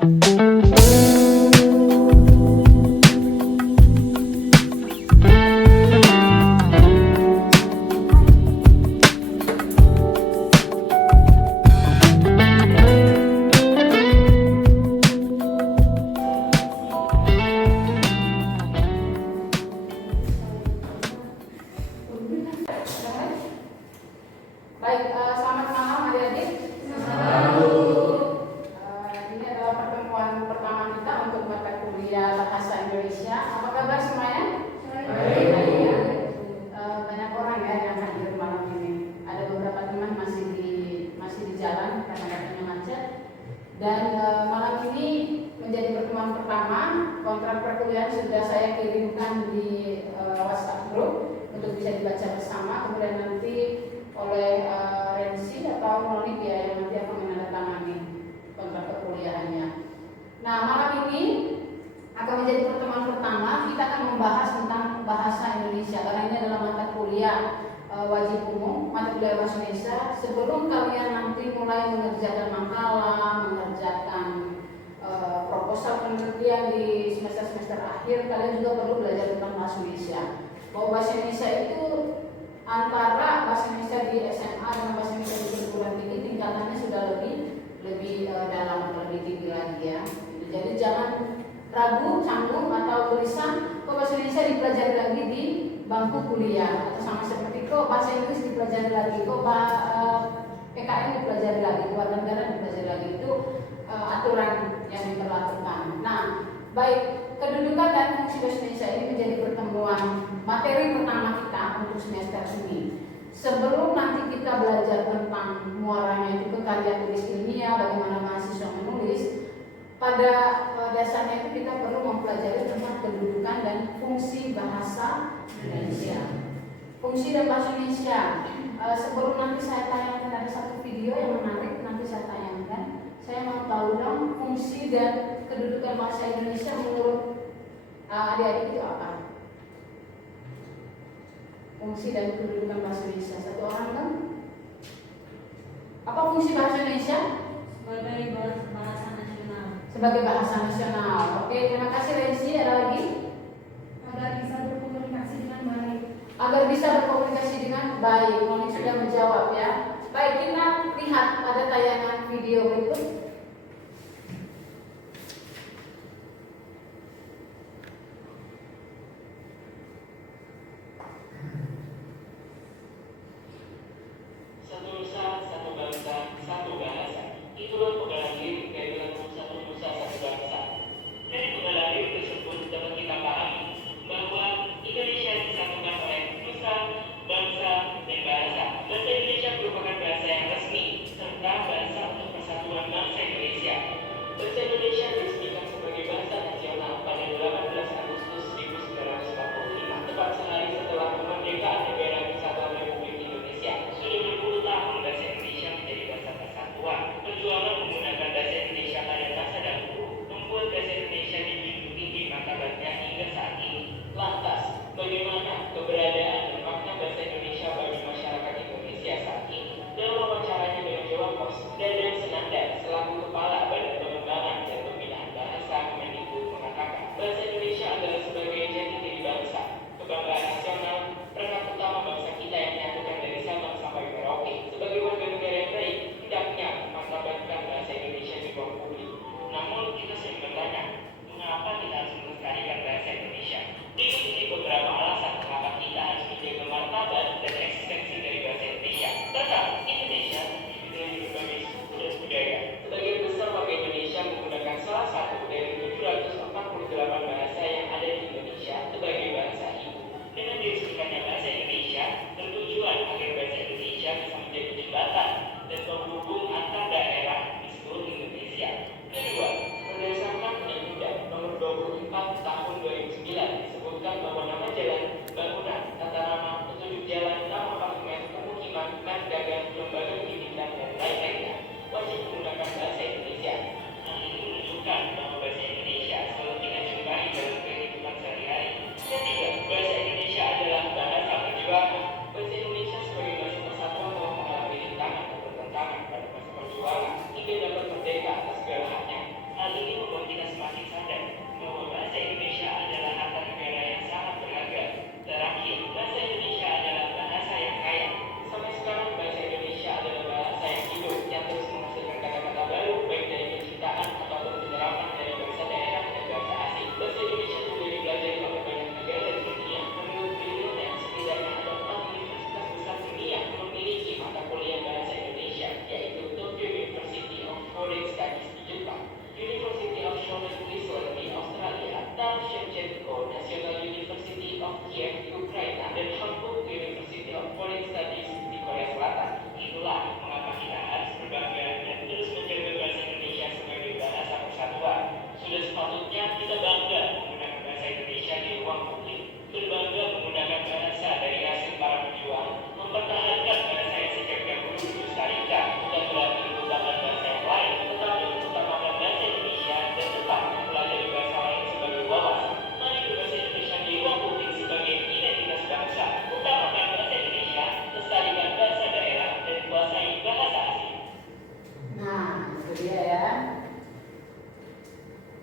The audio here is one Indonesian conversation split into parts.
Baik, selamat malam adik-adik. Ini adalah pertemuan pertama kita untuk mata kuliah bahasa Indonesia. Apa kabar semuanya? Baik. Banyak orang ya yang hadir malam ini. Ada beberapa teman masih di jalan karena katanya macet. Dan malam ini menjadi pertemuan pertama. Kontrak perkuliahan sudah saya kirimkan di WhatsApp group untuk bisa dibaca bersama. Kemudian nanti oleh Rensi atau Monik ya yang nanti akan menandatangani kontrak perkuliahannya. Nah, malam ini akan menjadi pertemuan pertama. Kita akan membahas tentang bahasa Indonesia karena ini adalah mata kuliah wajib umum, mata kuliah bahasa Indonesia. Sebelum kalian nanti mulai mengerjakan makalah, mengerjakan proposal penelitian di semester akhir, kalian juga perlu belajar tentang bahasa Indonesia. Bahwa bahasa Indonesia itu antara bahasa Indonesia di SMA dengan bahasa Indonesia di perguruan tinggi tingkatannya sudah lebih dalam, lebih tinggi lagi ya. Jadi jangan ragu, canggung atau tulisan kok bahasa Indonesia dipelajari lagi di bangku kuliah atau sama seperti kok bahasa Inggris dipelajari lagi, kok PKN dipelajari lagi, kewarganegaraan dipelajari lagi, itu aturan yang diberlakukan. Nah, baik, kedudukan dan fungsi bahasa Indonesia ini menjadi pertemuan materi pertama kita untuk semester ini. Sebelum nanti kita belajar tentang muaranya itu ke karya tulis ilmiah, bagaimana mahasiswa menulis, pada dasarnya itu kita perlu mempelajari tentang kedudukan dan fungsi bahasa Indonesia. Fungsi dan bahasa Indonesia. Sebelum nanti saya tayangkan, ada satu video yang menarik nanti saya tayangkan. Saya mau tahu dong fungsi dan kedudukan bahasa Indonesia menurut adik-adik itu apa? Fungsi dan kedudukan bahasa Indonesia. Satu orang kan? Apa fungsi bahasa Indonesia? Sebagai bahasa nasional. Sebagai bahasa nasional. Oke, terima kasih Rensi. Ada lagi? Agar bisa berkomunikasi dengan baik. Agar bisa berkomunikasi dengan baik. Monik sudah menjawab ya. Baik, kita lihat pada tayangan video berikut. Satu nusa, satu bangsa, satu bahasa. Itulah penggalan lirik dari lagu Satu Nusa, Satu Bangsa. Dari penggalan lirik tersebut dapat kita pahami bahwa Indonesia disatukan oleh nusa, bangsa, dan bahasa. Bahasa Indonesia merupakan bahasa yang resmi serta bahasa untuk persatuan bangsa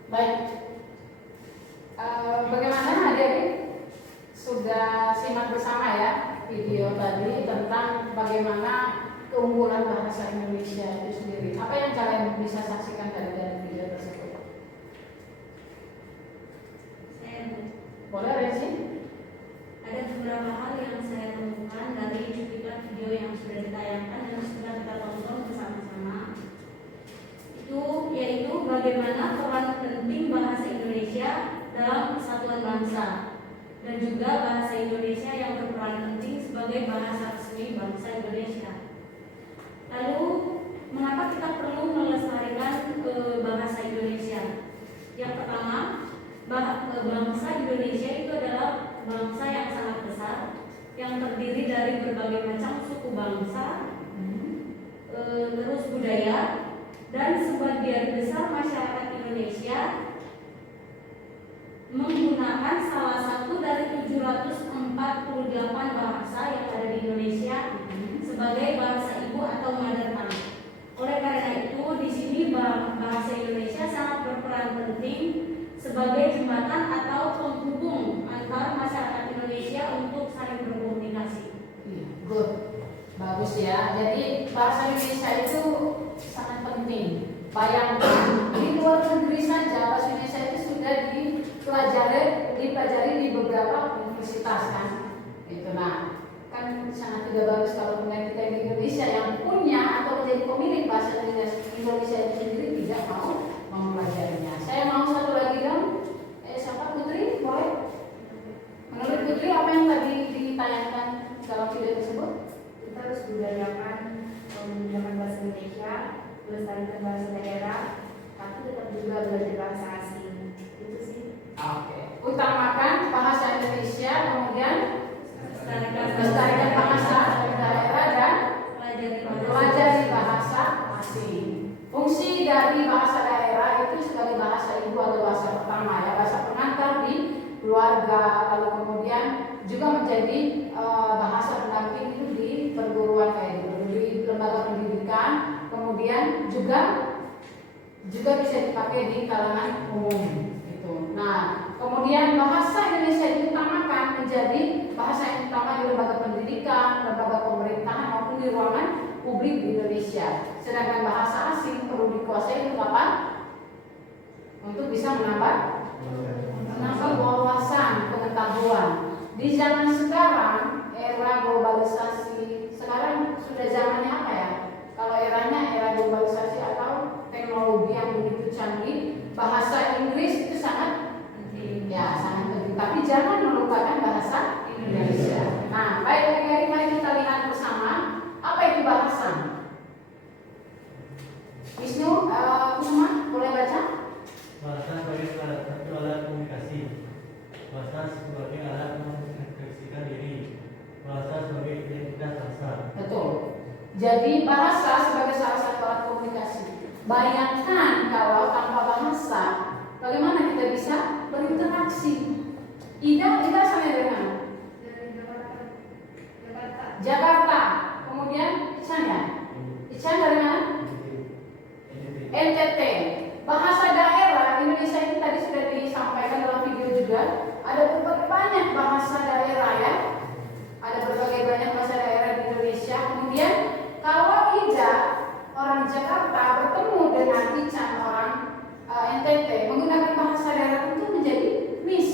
Baik. Bagaimana adik-adik? Sudah simak bersama ya video tadi tentang bagaimana keunggulan bahasa Indonesia itu sendiri. Apa yang kalian bisa saksikan dari video tersebut? Boleh Resi? Ada beberapa hal yang saya temukan dari cuplikan video yang sudah ditayangkan dan sudah kita tonton bersama-sama. Yaitu bagaimana peran penting bahasa Indonesia dalam persatuan bangsa dan juga bahasa Indonesia yang berperan penting sebagai bahasa resmi bangsa Indonesia. Lalu, mengapa kita perlu melestarikan bahasa Indonesia? Yang pertama, bangsa Indonesia itu adalah bangsa yang sangat besar, yang terdiri dari berbagai macam suku bangsa, terus budaya, dan sebagian besar masyarakat Indonesia menggunakan salah satu dari 748 bahasa yang ada di Indonesia sebagai bahasa ibu atau mother tongue. Oleh karena itu, di sini bahasa Indonesia sangat berperan penting sebagai jembatan atau penghubung antar masyarakat Indonesia untuk saling berkomunikasi. Good, bagus ya. Jadi bahasa Indonesia itu sangat penting. Bayangkan di luar negeri saja bahasa Indonesia itu sudah dipelajari di beberapa universitas kan. Itu nah, kan sangat tidak bagus kalau kemudian kita di Indonesia yang punya atau menjadi pemilik bahasa Indonesia itu sendiri tidak mau mempelajarinya. Saya mau satu lagi dong. Siapa Putri? Boleh? Menurut Putri apa yang tadi ditayangkan dalam video tersebut? Kita harus budayakan menggunakan bahasa Indonesia, melestarikan bahasa daerah, tapi tetap juga belajar bahasa asing. Itu sih. Oke. Utamakan bahasa Indonesia, kemudian melestarikan bahasa daerah dan pelajari bahasa asing. Fungsi dari bahasa daerah itu sebagai bahasa ibu atau bahasa pertama ya, bahasa pengantar di keluarga, lalu kemudian juga menjadi bahasa pendamping itu di perguruan kayak gitu, di lembaga pendidikan, kemudian juga bisa dipakai di kalangan umum gitu. Nah, kemudian bahasa Indonesia diutamakan menjadi bahasa yang utama di lembaga pendidikan, lembaga pemerintahan maupun di ruangan publik di Indonesia. Sedangkan bahasa asing perlu dikuasai untuk apa? Untuk bisa menambah wawasan, pengetahuan. Di zaman sekarang, era globalisasi, sekarang sudah zamannya apa ya? Kalau eranya era globalisasi atau teknologi yang begitu canggih, bahasa Inggris itu sangat penting. Ya, sangat penting. Tapi jangan melupakan bahasa Indonesia. Nah, baik lagi mari kita lihat bersama apa itu bahasa. Wisnu, Kusuma, boleh baca? Bahasa sebagai salah satu alat komunikasi. Bahasa sebagai alat mengekspresikan diri. Bahasa sebagai identitas bangsa. Betul. Jadi bahasa sebagai salah satu alat komunikasi. Bayangkan kalau tanpa bahasa, bagaimana kita bisa berinteraksi? Ida asalnya dari mana? Dari Jakarta. Jakarta. Kemudian Ican ya? Ican dari mana? NTT. Bahasa daerah Indonesia ini tadi sudah disampaikan dalam video juga. Ada berbagai banyak bahasa daerah ya. Ada berbagai banyak bahasa daerah di Indonesia. Kemudian kalau Ida orang Jakarta bertemu dengan Ican orang NTT menggunakan bahasa daerah itu menjadi miss.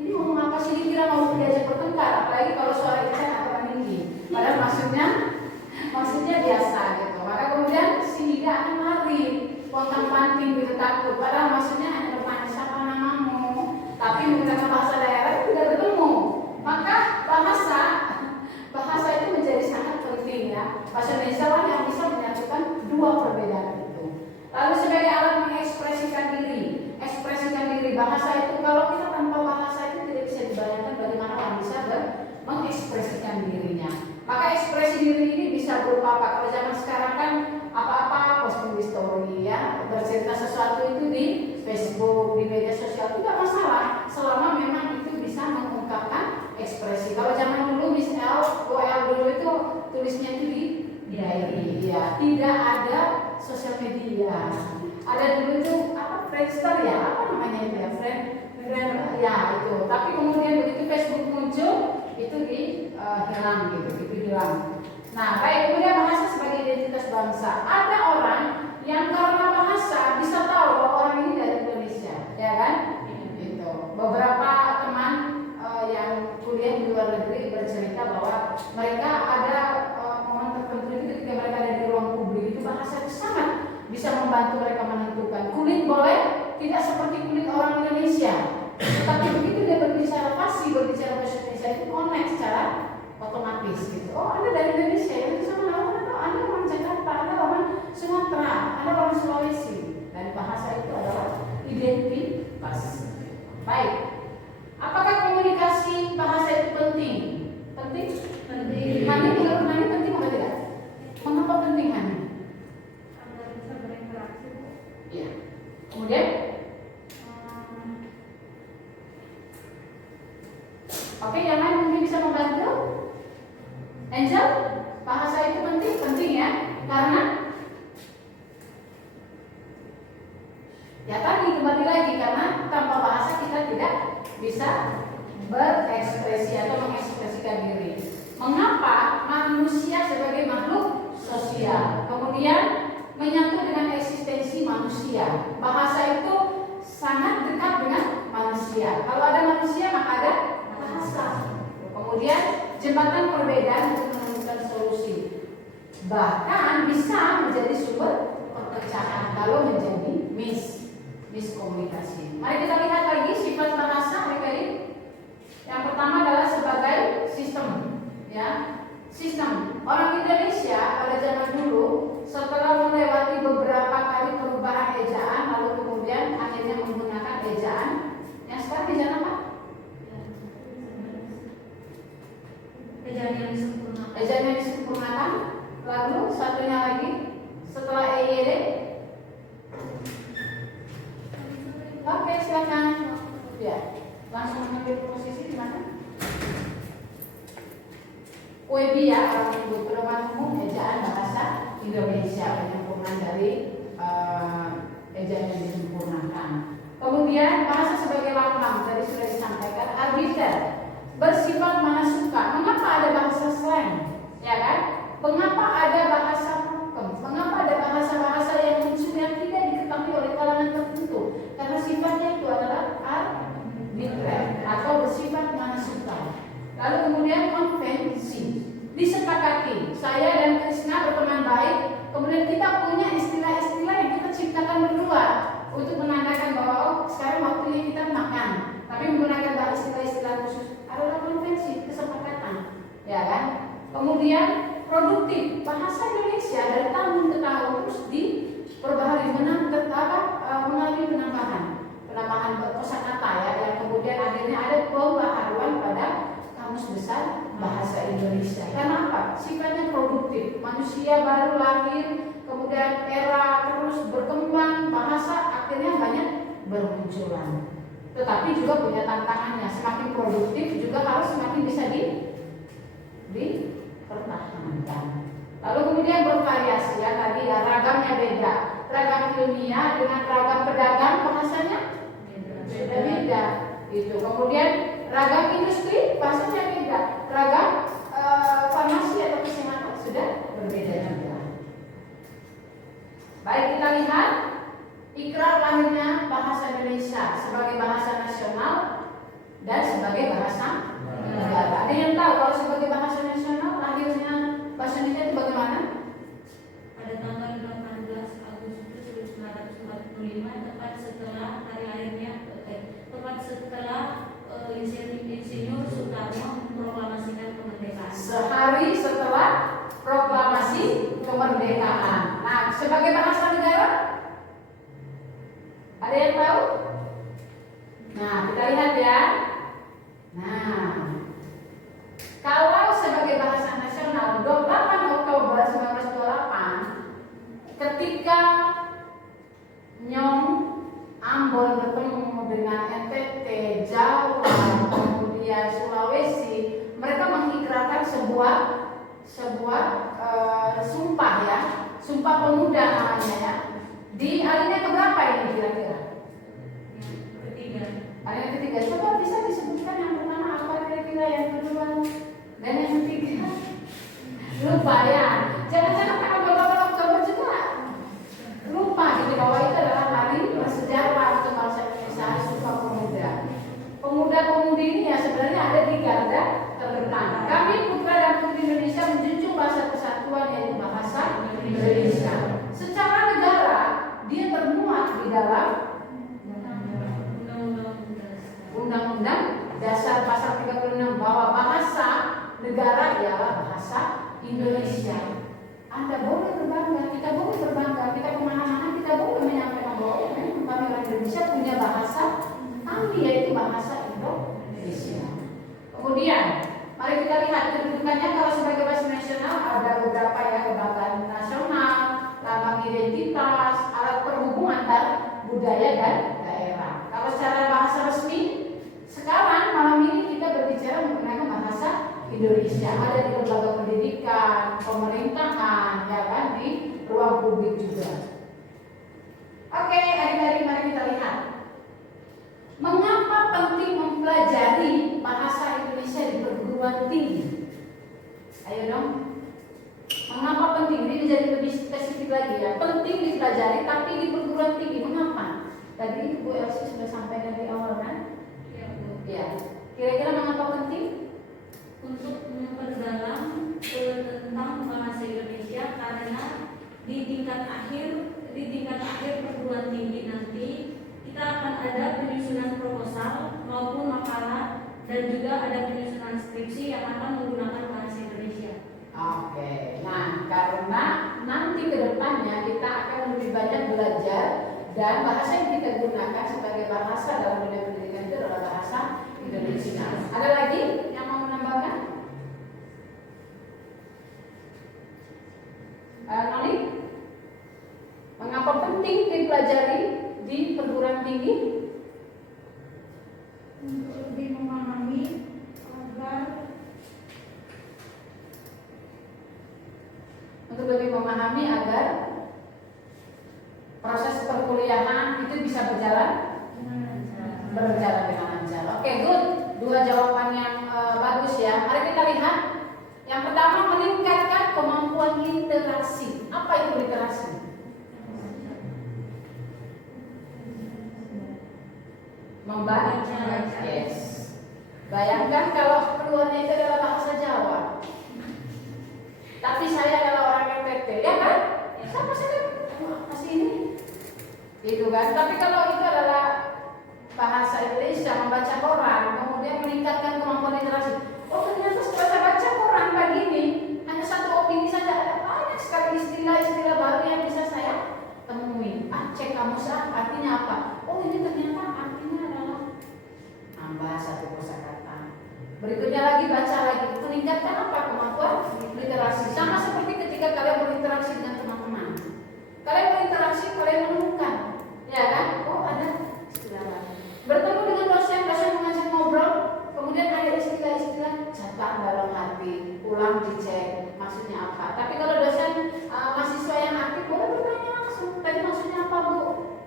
Ini ngomong apa sih, dikira mau diajak bertengkar, apalagi kalau suara Ican agak tinggi. Padahal maksudnya biasa gitu. Maka kemudian si Ida akan lari, pontang-panting gitu takut. Padahal maksudnya hanya bertanya siapa namamu. Tapi menggunakan bahasa daerah itu tidak bertemu. Maka bahasa itu menjadi sangat penting ya. Bahasa Indonesia lah yang bisa menyatukan dua perbedaan itu. Lalu sebagai alat mengekspresikan diri. Ekspresikan diri, bahasa itu kalau kita tanpa bahasa itu tidak bisa dibayangkan bagaimana orang bisa mengekspresikan dirinya. Maka ekspresi diri ini bisa berupa apa? Kalau zaman sekarang kan apa-apa posting di story ya, bercerita sesuatu itu di Facebook, di media sosial tidak masalah, selama memang itu bisa mengungkapkan ekspresi. Kalau zaman dulu misalnya WL dulu itu tulisnya itu di diary ya, tidak ada sosial media. Ada dulu itu apa Friendster ya, apa namanya itu ya, friend ya itu. Tapi kemudian begitu Facebook muncul itu hilang gitu, itu hilang. Nah, baik, kemudian bahasa sebagai identitas bangsa. Ada orang yang karena bahasa bisa tahu bahwa orang ini dari Indonesia, ya kan? Gitu. Beberapa teman yang kuliah di luar negeri bercerita bahwa mereka ada momen tertentu itu ketika mereka ada di ruang publik itu bahasa itu sangat bisa membantu mereka menentukan kulit boleh tidak seperti kulit orang Indonesia, tetapi begitu dia berbicara fasih, berbicara bahasa Indonesia itu connect secara otomatis gitu. Oh, Anda dari Indonesia, ya itu sama Anda orang Jakarta, Anda orang Sumatera, Anda orang Sulawesi. Dan bahasa itu adalah identitas. Baik. Apakah komunikasi bahasa itu penting? Penting? Penting. Hani, menurut Hani penting atau tidak? Mengapa penting Hani? Karena bisa berinteraksi. Iya. Kemudian? Oke, yang lain mungkin bisa membantu? Angel, bahasa itu penting ya, karena ya tadi kembali lagi karena tanpa bahasa kita tidak bisa berekspresi atau mengekspresikan diri. Mengapa manusia sebagai makhluk sosial, kemudian menyatu dengan eksistensi manusia? Bahasa itu sangat dekat dengan manusia. Kalau ada manusia maka ada bahasa. Kemudian jembatan perbedaan untuk menemukan solusi. Bahkan bisa menjadi sumber perpecahan kalau menjadi miskomunikasi. Mari kita lihat lagi sifat bahasa mereka ini. Yang pertama adalah sebagai sistem, ya. Sistem. Orang Indonesia pada zaman dulu setelah melewati beberapa kali perubahan ejaan, lalu kemudian akhirnya menggunakan ejaan yang sekarang ejaan apa? Ejaan yang disempurnakan. Ejaan yang disempurnakan. Lalu satunya lagi setelah EYD. Oke, silakan. Ya, langsung mengambil posisi di mana? WEBI ya, orang menyebut pedoman umum ejaan bahasa Indonesia, penyempurnaan dari ejaan yang disempurnakan. Kemudian bahasa sebagai lambang tadi sudah disampaikan, arbiter bersifat mana suka. Mengapa ada bahasa slang? Ya kan? Mengapa ada bahasa hukum? Mengapa ada bahasa-bahasa yang muncul yang tidak diketahui oleh kalangan tertentu? Karena sifatnya itu adalah arbiter atau bersifat mana suka. Lalu kemudian konvensi, disepakati. Saya dan Krishna berteman baik. Kemudian kita punya istilah-istilah yang kita ciptakan berdua untuk menandakan bahwa oh, sekarang waktunya kita makan. Tapi menggunakan istilah-istilah khusus adalah konvensi, kesepakatan, ya kan? Kemudian produktif, bahasa Indonesia dari tahun ke tahun terus diperbaharui melalui penambahan kosakata ya, yang kemudian akhirnya ada pembaharuan pada kamus besar bahasa Indonesia. Karena apa? Sifatnya produktif. Manusia baru lahir, kemudian era terus berkembang, bahasa akhirnya banyak bermunculan. Tetapi juga punya tantangannya. Semakin produktif juga harus semakin bisa dipertahankan. Lalu kemudian bervariasi ya, tadi ya ragamnya beda. Ragam ilmiah dengan ragam pedagang bahasanya sudah beda. Itu. Kemudian ragam industri bahasanya beda. Ragam farmasi atau kesehatan sudah berbeda juga. Baik, kita lihat ikrar lahirnya bahasa Indonesia sebagai bahasa nasional dan sebagai bahasa negara. Ada yang tahu kalau sebagai bahasa nasional lahirnya bahasa Indonesia itu bagaimana? Pada tanggal 18 Agustus 1945, tepat setelah hari lahirnya, tepat setelah Insinyur Soekarno memproklamasikan kemerdekaan. Sehari setelah proklamasi kemerdekaan. Nah, sebagai bahasa negara, ada yang tahu? Nah, kita lihat ya. Nah, kalau sebagai bahasa nasional 28 Oktober 1928 ketika Nyong Ambon bertemu dengan NTT, Jawa, kemudian Sulawesi, mereka mengikrarkan sebuah sumpah ya, sumpah pemuda namanya ya. Di alinea keberapa ini kira-kira? lupa ya. Jangan-jangan kakak bapak Oktober juga lupa gitu bahwa itu adalah hari bersejarah untuk bangsa Indonesia, Hari Sumpah Pemuda. Pemuda-pemudi ini ya sebenarnya ada di garda terdepan. Kami putra dan putri Indonesia menjunjung bahasa persatuan yaitu bahasa Indonesia. Secara negara dia termuat di dalam Undang-Undang Dasar Pasal 36 bahwa bahasa negara ialah bahasa Indonesia. Anda boleh berbangga, kita boleh berbangga, kita kemana-mana kita boleh menyampaikan bahwa memang kami orang Indonesia punya bahasa kami yaitu bahasa Indonesia. Kemudian mari kita lihat kedudukannya. Kalau sebagai bahasa nasional ada beberapa ya, kebanggaan nasional, lambang identitas, alat penghubung antar budaya dan daerah. Kalau secara bahasa resmi sekarang malam ini kita berbicara menggunakan bahasa Indonesia. Ada di lembaga pendidikan, pemerintahan, ya kan, di ruang publik juga. Oke, adik-adik mari kita lihat. Mengapa penting mempelajari bahasa Indonesia di perguruan tinggi? Ayo dong. Mengapa penting? Ini menjadi lebih spesifik lagi ya. Penting dipelajari tapi di perguruan tinggi. Mengapa? Tadi Bu Elsie sudah sampaikan di awal kan? Ya, Bu. Ya. Kira-kira mengapa penting? Untuk memperdalam tentang bahasa Indonesia, karena di tingkat akhir perguruan tinggi nanti kita akan ada penyusunan proposal maupun makalah dan juga ada penyusunan skripsi yang akan menggunakan bahasa Indonesia. Oke, nah karena nanti ke depannya kita akan lebih banyak belajar dan bahasa yang kita gunakan sebagai bahasa dalam dunia pendidikan itu adalah bahasa Indonesia. Ada lagi yang mau menambahkan? Noni? Mengapa penting dipelajari di perguruan tinggi? Untuk lebih memahami agar proses perkuliahan itu bisa berjalan dengan lancar. Oke, good. Dua jawaban yang bagus ya. Mari kita lihat. Yang pertama, meningkatkan kemampuan literasi. Apa itu literasi? Membaca. Yes. Bayangkan kalau keluarnya itu adalah bahasa Jawa. Tapi saya adalah orang NTT, ya kan? Sama saja masih ini. Itu kan. Tapi kalau itu adalah bahasa Indonesia, membaca koran, kemudian meningkatkan kemampuan literasi. Oh, ternyata setelah baca koran pagi ini hanya satu opini saja, ada banyak sekali istilah-istilah baru yang bisa saya temui. Cek kamus artinya apa? Oh, ini ternyata artinya adalah nambah satu kosakata. Berikutnya lagi baca lagi, meningkatkan apa? Kemampuan literasi. Sama seperti ketika kalian berinteraksi dengan teman-teman. Kalian berinteraksi, kalian menemukan, ya kan? Oh, ada istilah baru. Bertemu dengan dosen mengajak ngobrol, kemudian ada istilah-istilah catat dalam hati, ulang dicek maksudnya apa. Tapi kalau dosen mahasiswa yang aktif boleh bertanya langsung, tadi maksudnya apa Bu?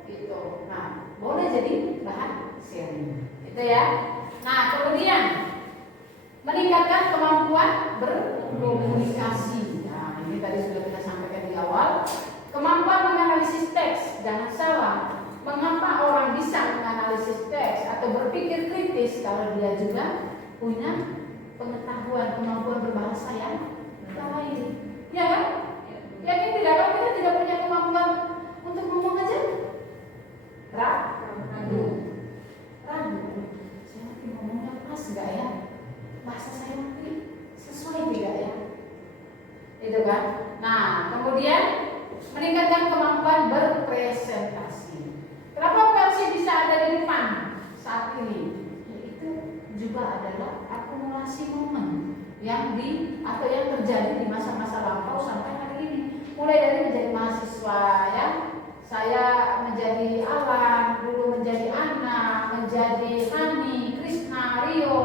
Gitu. Nah, boleh jadi bahan sharing. Itu ya. Nah, kemudian meningkatkan kemampuan berkomunikasi. Nah, ini tadi sudah kita sampaikan di awal. Kemampuan menganalisis teks, jangan salah. Mengapa orang bisa menganalisis teks atau berpikir kritis kalau dia juga punya pengetahuan, kemampuan berbahasa yang baik? Ya kan? Yakin tidak? Kalau kita tidak punya kemampuan untuk ngomong aja, ragu. Saya nanti ngomongnya pas nggak ya? Bahasa saya nanti sesuai tidak ya? Itu kan? Nah, kemudian meningkatkan kemampuan berpresentasi. Kenapa versi bisa ada di depan saat ini? Itu juga adalah akumulasi momen yang terjadi di masa-masa lampau sampai hari ini. Mulai dari menjadi mahasiswa ya, saya menjadi Alan, dulu menjadi Anna, menjadi Hani, Krishna, Rio,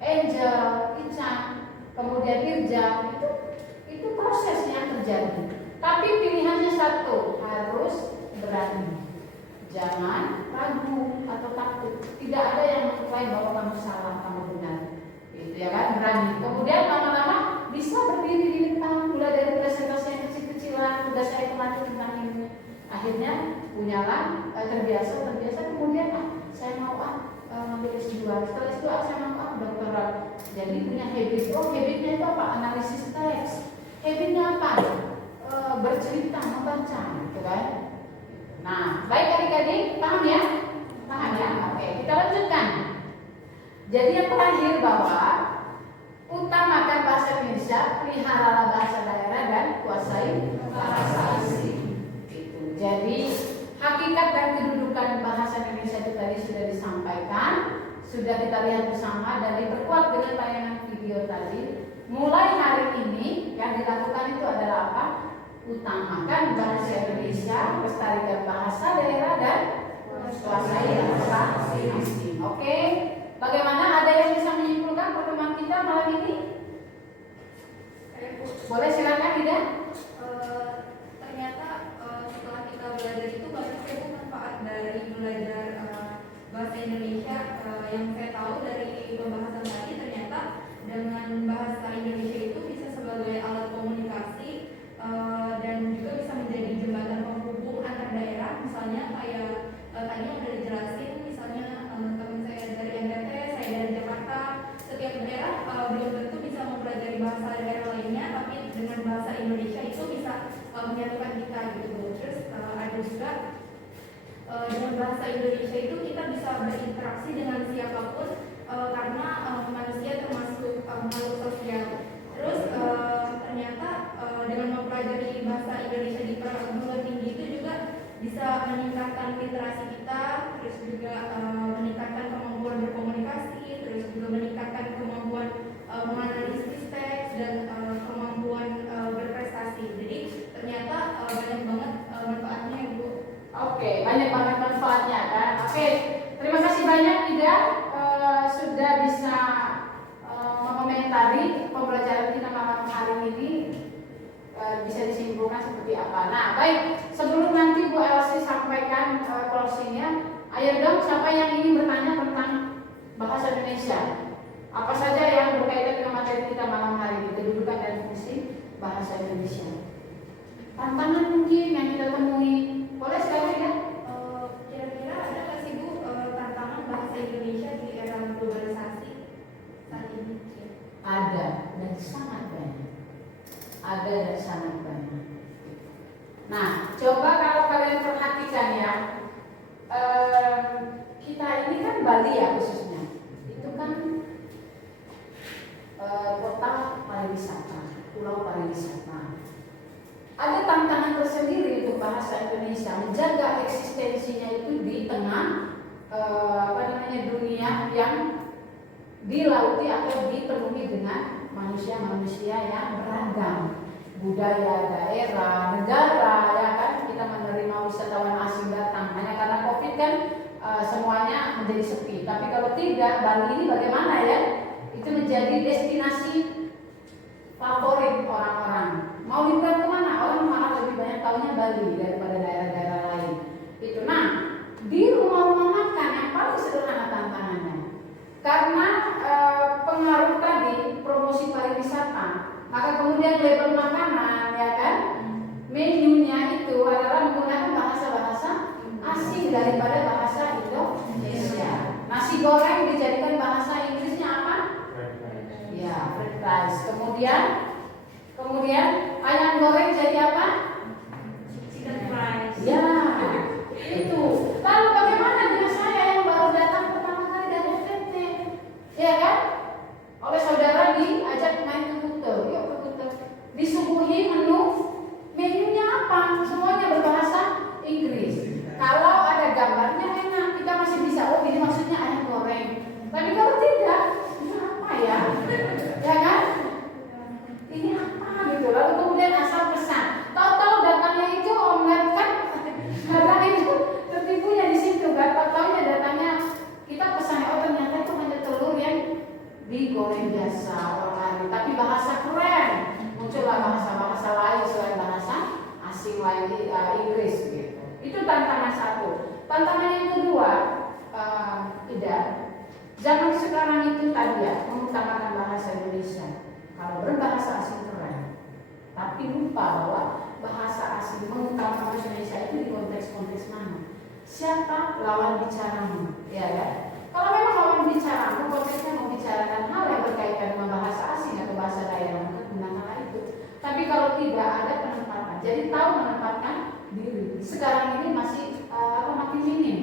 Angel, Ican, kemudian Irja. Itu proses yang terjadi. Tapi pilihannya satu, harus berani. Jangan ragu atau takut. Tidak ada yang mengklaim bahwa kamu salah, kamu benar. Itu ya kan, berani. Kemudian lama-lama bisa berdiri di depan akhirnya punyalah terbiasa kemudian saya mau ngambil S2, setelah S2 saya mau doktoral. Jadi punya habit. Habitnya itu apa? Analisis teks. Habitnya apa? Bercerita, membaca, gitu kan? Nah, baik adik-adik, paham ya? Paham ya? Oke, kita lanjutkan. Jadi yang terakhir bahwa utamakan bahasa Indonesia, peliharalah bahasa daerah dan kuasai bahasa asing. Gitu. Jadi hakikat dan kedudukan bahasa Indonesia itu tadi sudah disampaikan, sudah kita lihat bersama dan diperkuat dengan tayangan video tadi. Mulai hari ini yang dilakukan itu adalah apa? Utamakan bahasa Indonesia, lestarikan bahasa daerah dan kuasai bahasa asing. Oke, bagaimana? Ada yang bisa menyimpulkan pertemuan kita malam ini? Boleh silakan, Ida. Ternyata setelah kita belajar itu banyak sekali manfaat dari belajar bahasa Indonesia. Yang saya tahu dari pembahasan tadi, ternyata dengan bahasa Indonesia itu bisa sebagai alat komunikasi dan juga bisa menjadi jembatan penghubung antar daerah. Misalnya kayak tadi yang udah dijelasin, misalnya teman saya dari NTT, saya dari Jakarta, setiap daerah belum tentu bisa mempelajari bahasa daerah lainnya, tapi dengan bahasa Indonesia itu bisa menyatukan kita gitu. Terus ada juga dengan bahasa Indonesia itu kita bisa berinteraksi dengan siapapun karena manusia termasuk makhluk sosial. Terus ternyata dengan mempelajari bahasa Indonesia di perguruan tinggi itu juga bisa meningkatkan literasi kita, terus juga meningkatkan kemampuan berkomunikasi, terus juga meningkatkan kemampuan menganalisis teks dan kemampuan berprestasi. Jadi ternyata banyak banget manfaatnya, Ibu. Oke, banyak banget manfaatnya kan. Oke, terima kasih banyak Ida sudah bisa mengomentari pembelajaran kita malam hari ini. Bisa disimpulkan seperti apa. Nah, baik, sebelum nanti Bu Elsie sampaikan closingnya, ayo dong siapa yang ingin bertanya tentang bahasa Indonesia? Apa saja yang berkaitan dengan materi kita malam hari ini, kedudukan dan fungsi bahasa Indonesia. Tantangan mungkin yang kita temui, boleh sekali ya? Kira-kira ada nggak sih Bu tantangan bahasa Indonesia di era globalisasi saat ini? Ada dan sangat banyak. Ada dan sangat banyak. Nah, coba kalau kalian perhatikan ya, kita ini kan Bali ya khususnya, itu kan kota pariwisata, pulau pariwisata. Ada tantangan tersendiri untuk bahasa Indonesia menjaga eksistensinya itu di tengah dunia yang dilauti atau dipenuhi dengan manusia-manusia yang beragam, budaya, daerah, negara, ya kan, kita menerima wisatawan asing datang. Hanya karena COVID kan semuanya menjadi sepi. Tapi kalau tidak, Bali ini bagaimana ya? Itu menjadi destinasi favorit orang-orang. Mau liburan kemana? Orang malah lebih banyak tahunya Bali daripada daerah-daerah lain. Itu. Nah, di rumah-rumah makan yang paling sederhana tantangannya, karena pengaruh tadi promosi pariwisata, maka kemudian label makanan, ya kan, menunya itu adalah menggunakan bahasa-bahasa asing daripada bahasa Indonesia. Nasi goreng dijadikan bahasa Inggrisnya apa? Ya, fried rice. Kemudian ayam goreng jadi apa? Chicken fries. Ya, itu. Lalu bagaimana dengan saya yang baru datang pertama kali dari NTT? Ya kan? Oleh saudara diajak main ke Kuta, yuk ke Kuta. Disuguhi menunya apa? Semuanya berbahasa Inggris. Kalau ada gambarnya enak, kita masih bisa, oh ini maksudnya ayam goreng. Tapi kalau tidak, ini apa ya? Ya kan? Ini apa gitu? Lalu kemudian asal pesan. Tahu-tahu datangnya itu omelet kan? Datangnya itu tertipunya di situ kan? Tahu-tahunya datangnya kita pesan, oh ternyata itu hanya telur yang digoreng biasa orang hari. Tapi bahasa keren. Muncullah bahasa-bahasa lain selain bahasa asing lain Inggris gitu. Itu tantangan satu. Tantangan yang kedua, tidak. Zaman sekarang itu tadi ya, mengutamakan bahasa Indonesia. Kalau berbahasa asing keren. tapi lupa bahwa bahasa asing mengungkapkan bahasa Indonesia itu di konteks-konteks mana. Siapa lawan bicaramu, ya kan? Kalau memang lawan bicaramu konteksnya membicarakan hal yang berkaitan dengan bahasa asing atau bahasa daerah, maka gunakanlah itu. Tapi kalau tidak ada penempatan, jadi tahu menempatkan diri. Sekarang ini masih makin minim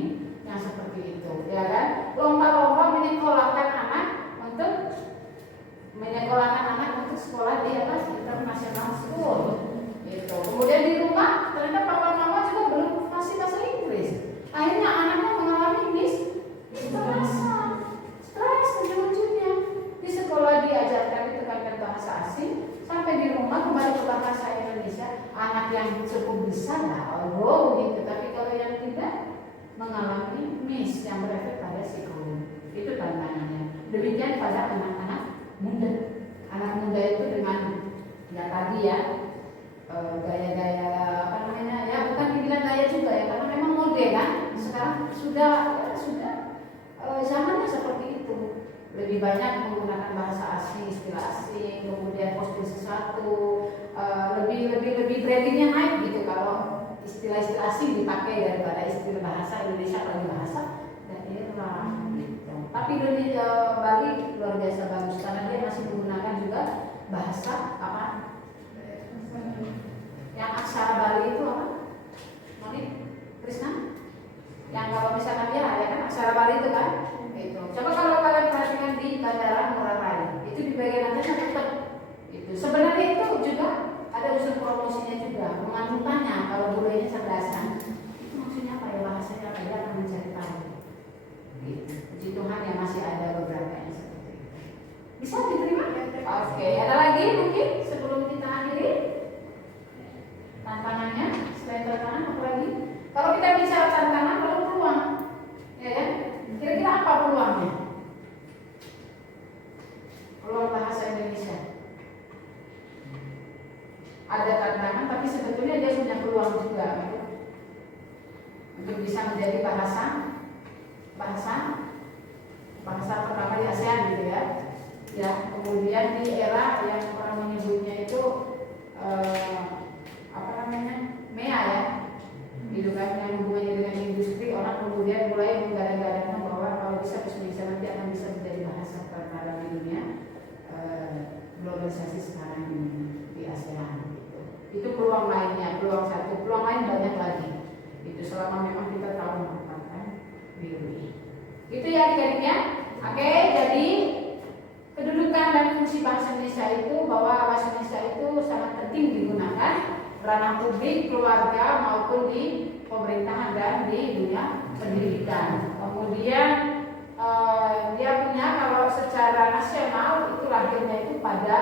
yang seperti itu, ya kan? Lomba-lomba menyekolahkan anak untuk sekolah di atas international school. Gitu. Kemudian di rumah ternyata papa mama juga belum fasih bahasa Inggris. Akhirnya anaknya mengalami stres ujung-ujungnya. Di sekolah diajarkan ditekankan bahasa asing, sampai di rumah kembali ke bahasa Indonesia. Anak yang cukup bisa gitu. Tapi kalau yang tidak mengalami yang berefek pada psikologi. Itu tantangannya. Demikian pada anak-anak muda. Anak muda itu dengan tadi gaya-gaya bukan dibilang gaya juga ya, karena memang modern sekarang sudah zamannya seperti itu. Lebih banyak menggunakan bahasa asing, istilah asing, kemudian posting sesuatu, lebih brandingnya naik gitu kalau istilah-istilah asing dipakai daripada istilah bahasa Indonesia atau bahasa daerah gitu. Tapi Bali luar biasa bagus karena dia masih menggunakan juga bahasa apa? Yang aksara Bali itu apa? Monik, Krisna? Yang kalau misalnya ya kan aksara Bali itu kan? Itu. Coba kalau kalian perhatikan di Bandara Ngurah Rai, itu di bagian atasnya tetap itu. Sebenarnya itu juga ada unsur promosinya juga, menganutannya kalau budayanya cerdasan. Itu maksudnya apa ya, bahasanya apa, dia akan mencari tahu. Gitu. Puji Tuhan ya masih ada beberapa yang seperti itu. Bisa diterima? Oke, ada lagi mungkin sebelum kita akhiri? Tantangannya, selain tantangan apa lagi? Kalau kita bicara tantangan, lalu peluang, ya kan? Kira-kira apa peluangnya? Peluang bahasa Indonesia. Ada tantangan, tapi sebetulnya dia punya peluang juga, gitu. Untuk bisa menjadi bahasa pertama di ASEAN gitu ya. Ya, kemudian di era yang orang menyebutnya itu MEA ya, gitu kan, yang hubungannya dengan industri, orang kemudian mulai menggadang-gadangkan bahwa kalau bisa bahasa Indonesia nanti akan bisa menjadi bahasa pertama di dunia globalisasi sekarang ini di ASEAN gitu. Itu peluang lainnya, peluang satu, peluang lain banyak lagi. Itu selama memang kita tahu memanfaatkan diri. Itu ya adik-adiknya. Oke, jadi kedudukan dan fungsi bahasa Indonesia itu bahwa bahasa Indonesia itu sangat penting digunakan ranah publik, keluarga maupun di pemerintahan dan di dunia pendidikan. Kemudian dia punya kalau secara nasional itu lahirnya itu pada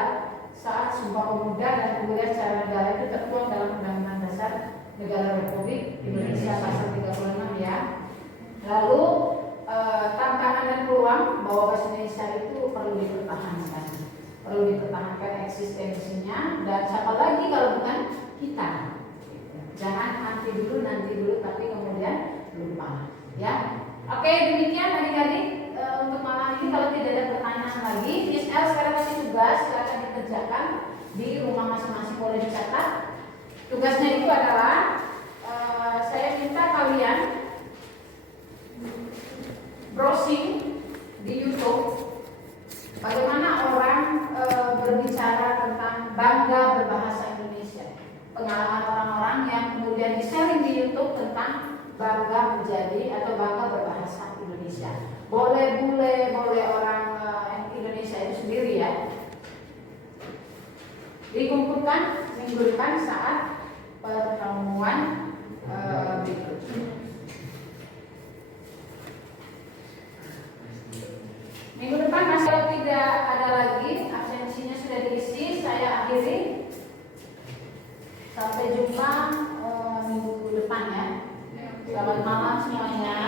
saat Sumpah Pemuda dan kemudian secara negara itu tertuang dalam Undang-Undang Dasar Negara Republik Indonesia pasal 36 ya. Lalu tantangan dan peluang bahwa bahasa Indonesia itu perlu dipertahankan eksistensinya, dan siapa lagi kalau bukan kita. Jangan nanti dulu tapi kemudian lupa ya. Oke, demikian adik-adik untuk malam ini. Kalau tidak ada pertanyaan lagi, Miss El sekarang kasih tugas, silakan dikerjakan di rumah masing-masing, boleh dicatat. Tugasnya itu adalah saya minta kalian browsing di YouTube bagaimana orang berbicara tentang bangga berbahasa Indonesia. Pengalaman orang-orang yang kemudian di-sharing di YouTube tentang bangga menjadi atau bangga berbahasa Indonesia. Boleh bule, boleh orang Indonesia itu sendiri ya. Dikumpulkan minggu depan saat pertemuan berikut. Minggu depan kalau tidak ada lagi, absensinya sudah diisi, saya akhiri. Sampai jumpa minggu depan ya. Selamat malam semuanya.